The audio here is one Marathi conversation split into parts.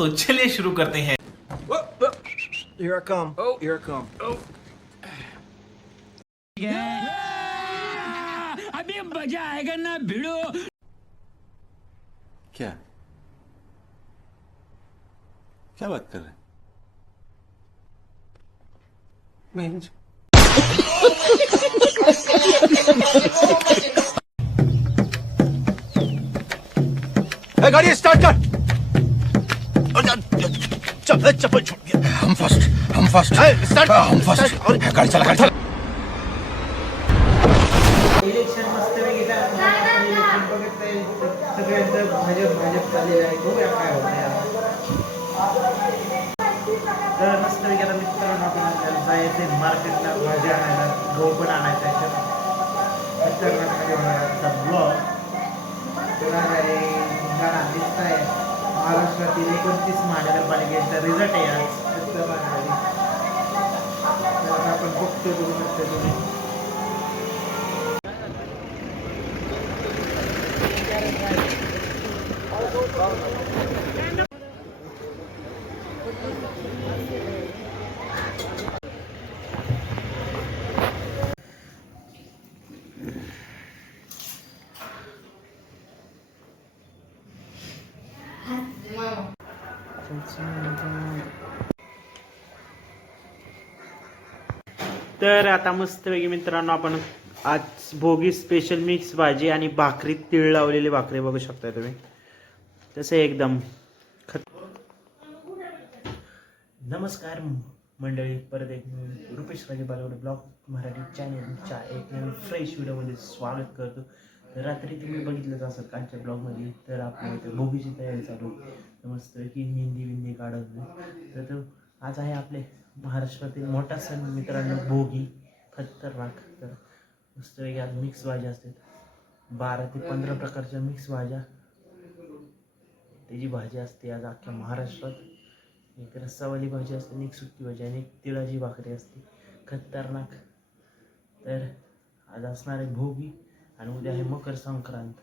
तो चलिए शुरू करते हैं। Here I come. Oh, here I come. अभी मजा आएगा ना भिड़ो। क्या? क्या बात कर रहे हैं? Hey, गाड़ी स्टार्ट कर। चप्पल छूट गया हम फर्स्ट हम फर्स्ट स्टार्ट हम फर्स्ट गाड़ी चला गाड़ी चला. इलेक्शन मस्तपैकी काय आपण इलेक्शन बघितलंय सगळ्यांचं भाजप भाजप चाललेलं आहे. बघूया काय होतं तर मित्रांनो आपण जायचं मार्केटला भाजी आणायला गहू पण आणायचा आहे ब्लॉग गाणा दिसत आहे महाराष्ट्रातील एकोणतीस महानगरपालिकेचा रिझल्ट आहे आज. उत्तर महानगरी. तर आपण बघतो बघू शकतो तुम्ही. तर आता मस्तपैकी मित्रांनो आपण आज भोगी स्पेशल मिक्स भाजी आणि भाकरी तीळ लावलेली भाकरी बघू शकता तुम्ही. तसे एकदम खत नमस्कार मंडळी परत एक रुपेश राजे बालवडे ब्लॉग मराठी चॅनेलच्या एक नवीन फ्रेश व्हिडिओमध्ये स्वागत करतो. रात्री तुम्ही बघितलंच असाल कालच्या ब्लॉगमध्ये तर आपल्या इथे भोगीची तयारी चालू मस्त की मस्तपैकी मेहंदी बिंदी काढत तर तो आज आहे आपले महाराष्ट्रातील मोठा सण मित्रांनो भोगी खतरनाक. तर मस्तपैकी आज मिक्स भाज्या असतात. बारा ते पंधरा प्रकारच्या मिक्स भाज्या. त्याची भाजी असते आज अख्ख्या महाराष्ट्रात. एक रस्सावाली भाजी असते आणि एक सुकी भाजी आणि एक तिळाची भाकरी असते. खतरनाक. तर आज असणार आहे भोगी आणि उद्या आहे मकर संक्रांत.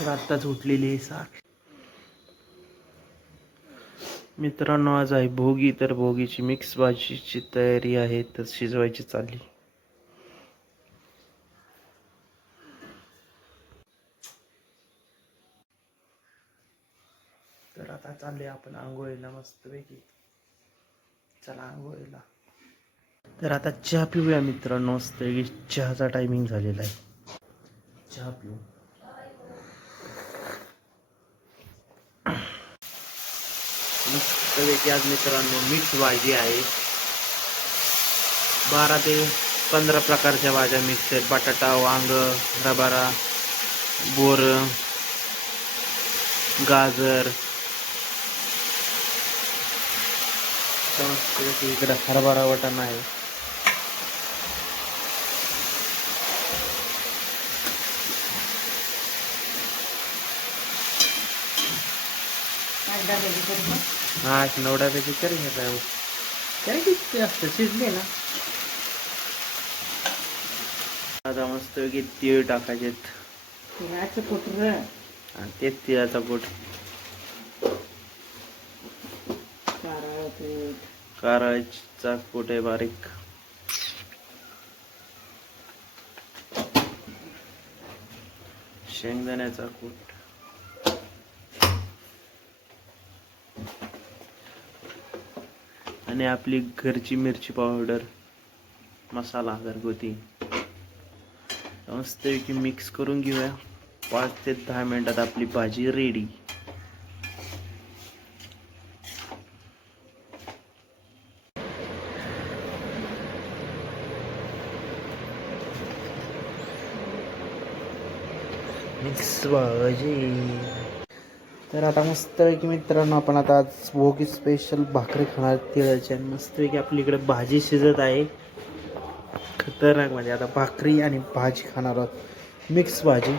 तर आत्ताच उठलेली आहे साठ मित्रांनो आज आहे भोगी तर भोगीची मिक्स भाजीची तयारी आहे तर शिजवायची चालली. तर आता चालले आपण आंघोळीला मस्तपैकी. चला आंघोळीला. तर आता चहा पिऊया मित्रांनो मस्तपैकी. चहाचा टायमिंग झालेला आहे. चहा पिऊ. मस्तपैकी आज मित्रांनो मिक्स भाजी आहे. बारा ते पंधरा प्रकारच्या भाज्या मिक्स आहेत. बटाटा वांग रबारा बोर गाजर. इकडं इकडे हरभरा वटाणा आहे. हा नऊ डब्याची करी घेत आहे. काय किती असतं? शिजले ना? आता मस्त की तीळ टाकायचेत तिळाचं कुटर आणि तेच तिळाचा पोट. कारळचा पोट आहे बारीक. शेंगदाण्याचा कूट आणि आपली घरची मिरची पावडर मसाला घरगुती. मस्तपैकी मिक्स करून घेऊया. पाच ते दहा मिनिटात आपली भाजी रेडी मिक्स भाजी. तर आता मस्तपैकी मित्रांनो आपण आता आज भोगी स्पेशल भाकरी खाणार तिळाची आणि मस्तपैकी आपली इकडे भाजी शिजत आहे. खतरनाक म्हणजे आता भाकरी आणि भाजी खाणार आहोत. मिक्स भाजी.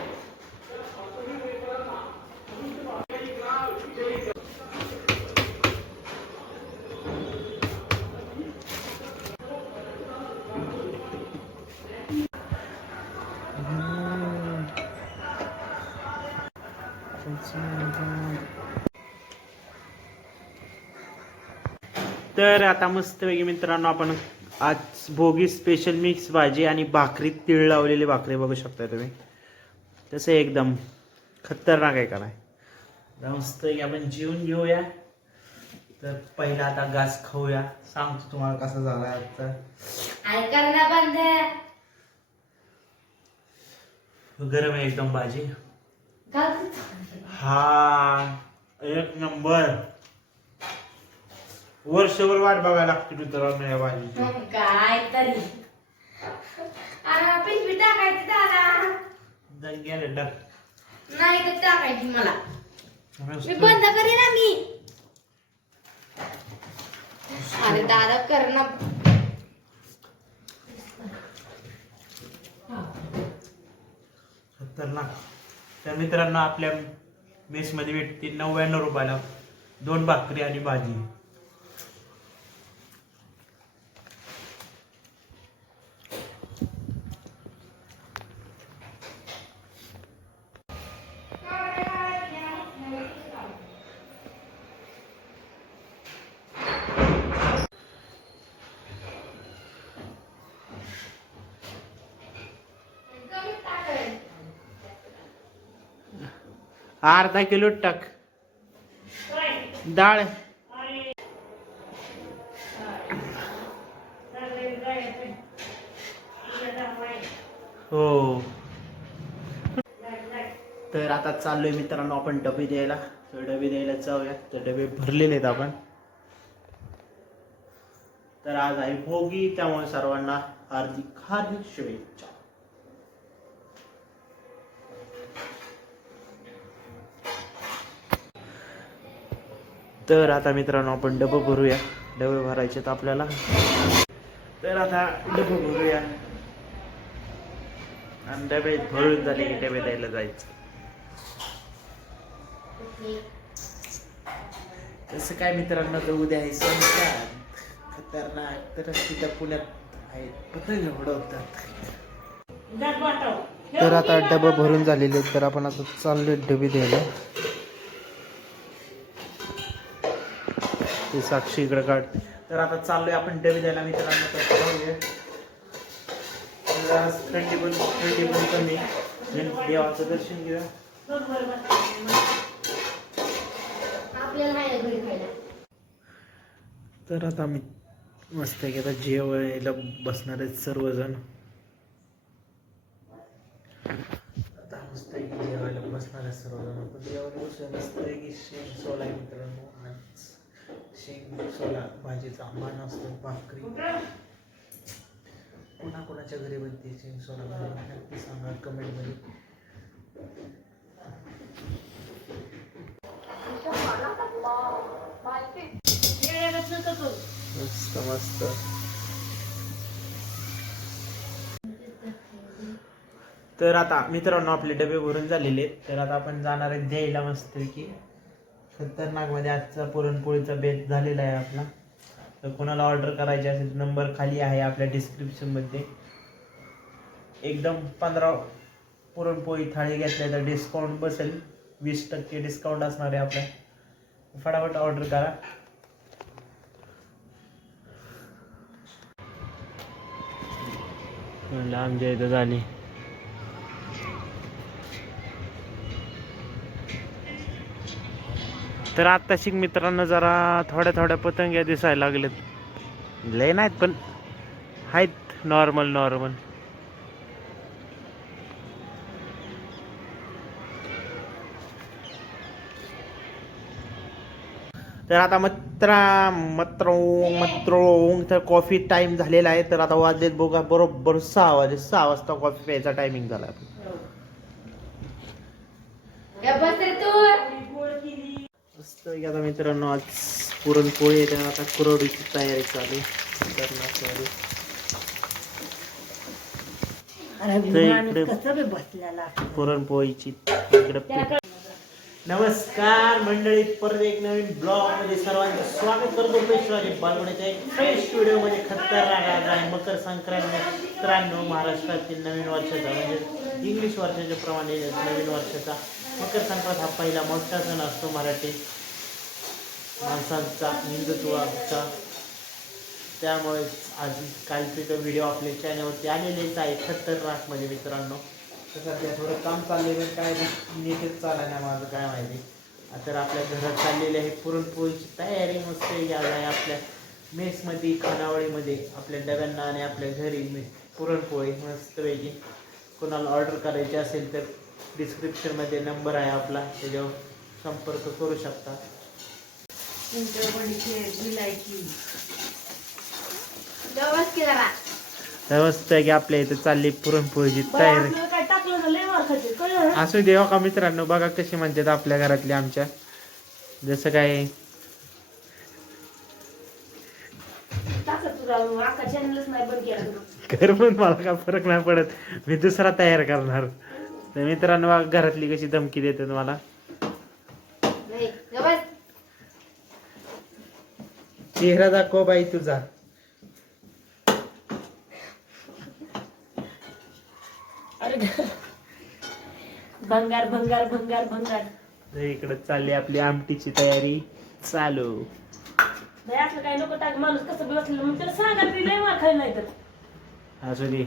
तर आता मस्तपैकी मित्रांनो आपण आज भोगी स्पेशल मिक्स भाजी आणि भाकरी तीळ लावलेली भाकरी बघू शकता तुम्ही. तसं एकदम खतरनाक आहे का नाही? मस्त आपण जेवून घेऊया. तर पहिला आता घास खाऊया. सांगतो तुम्हाला कसा झाला बंद गरम आहे एकदम भाजी. हा एक नंबर. वर्षभर वाट बघायला लागते या भाजीची काय तरी. अरे पिशवी टाकायची दादा दंग्याला डक नाही तर टाकायची मला. मी बंद करीन ना मी. अरे दादा कर ना. खतरनाक. तर मित्रांनो आपल्या मेसमध्ये भेटतील नव्याण्णव रुपयाला दोन भाकरी आणि भाजी. अर्धा किलो टाक. डाळ. हो. तर आता चाललोय मित्रांनो आपण डबे द्यायला. तर डबे द्यायला जाऊया तर डबे भरलेले आहेत आपण. तर आज आहे भोगी त्यामुळे सर्वांना हार्दिक हार्दिक शुभेच्छा. तर आता मित्रांनो आपण डबं भरूया. डबे भरायचे आहेत आपल्याला. तर आता डबं भरूया. आणि डबे भरून झाले की डबे द्यायला जायचं. तसं काय मित्रांनो तर उद्या आहे संक्रांत. खतरनाक. तर तिथं पुण्यात आहेत. पतंग उडवतात. तर आता डबं भरून झालेले तर आपण आता चाललोय डबे द्यायला. ते साक्षी इकडे काढ. तर आता चाललोय आपण डबे द्यायला मित्रांनो तर थंडी पण थंडी पण कमी देवाचं दर्शन घेऊया. तर आता मी मस्त की आता जेवायला बसणार आहेत सर्वजण. आता मस्त की जेवायला बसणार आहेत सर्वजण. आपण जेवायला बसूया. मस्त की शेंग सोला आहे मित्रांनो. आज शेंग सोला भाजीचा मान असतो भाकरी. कोणा कोणाच्या घरी बनते शेंग सोला भाजी? नक्की सांगा कमेंटमध्ये. मस्त मस्त. तर आता मित्रांनो आपले डबे भरून झालेले आहेत. तर आता आपण जाणार आहे द्यायला मस्त की खतरनाकमध्ये आजचा पुरणपोळीचा बेत झालेला आहे आपला. तर कोणाला ऑर्डर करायची असेल नंबर खाली आहे आपल्या डिस्क्रिप्शनमध्ये. एकदम पंधरा पुरणपोळी थाळी घेतल्या तर डिस्काउंट बसेल. वीस टक्के डिस्काउंट असणार आहे आपल्या. फटाफट ऑर्डर करा. म्हणलं आमच्या इथं झाली. तर आता शिक मित्रांनो जरा थोड्या थोड्या पतंग्या दिसायला लागलेत. लय नाहीत पण आहेत नॉर्मल नॉर्मल तर आता मत्रा मत्रो मत्रो तर कॉफी टाइम झालेला आहे तर आता वाजलेत बघा बरोबर सहा वाजे सहा वाजता कॉफी प्यायचा टायमिंग झाला. आता मित्रांनो आज पुरणपोळी तर आता कुरवडीची तयारी चालू बसलेला पुरणपोळीची नमस्कार मंडळी परत एक नवीन ब्लॉगमध्ये सर्वांचं स्वागत करतो. पेशवाजी बालवड्याच्या एक फ्रेश व्हिडिओमध्ये खतरनाक आज आहे. मकर संक्रांत त्र्याण्णव महाराष्ट्रातील नवीन वर्षाचा म्हणजे इंग्लिश वर्षाच्या प्रमाणे नवीन वर्षाचा मकर संक्रांत हा पहिला मोठा सण असतो मराठी माणसांचा हिंदुत्वाचा त्यामुळे आज कालचे तर व्हिडिओ आपले चॅनलवरती आलेलेच आहे खतरनाकमध्ये म्हणजे मित्रांनो. तर सध्या थोडं काम चाललेलं काय नीटच चाललं नाही माझं काय माहिती. तर आपल्या घरात चाललेली आहे पुरणपोळीची तयारी मस्त आहे आहे आपल्या मेसमध्ये खानावळीमध्ये आपल्या डब्यांना आणि आपल्या घरी मे- पुरणपोळी मस्तपैकी. कोणाला ऑर्डर करायची असेल तर डिस्क्रिप्शनमध्ये नंबर आहे आपला त्याच्यावर संपर्क करू शकता जेवणच की जरा तर मस्त आहे की आपल्या इथं चालली पुरणपोळीची तयारी? असू दे हो का मित्रांनो बघा कशी म्हणतात आपल्या घरातली आमच्या. जसं काय. कर पण मला काय फरक नाही पडत. मी दुसरा तयार करणार. तर मित्रांनो बघा घरातली कशी धमकी देतात मला नाही जेवण चेहरा दाखव बाई तुझा. अरे भंगार भंगार भंगार भंगार. इकडे चालली आपली आमटीची तयारी. चालू. नाही असलं काही नको टाक. माणूस कसं बसलेलं मग त्याला सांगा ती लय मार नाही तर असू दे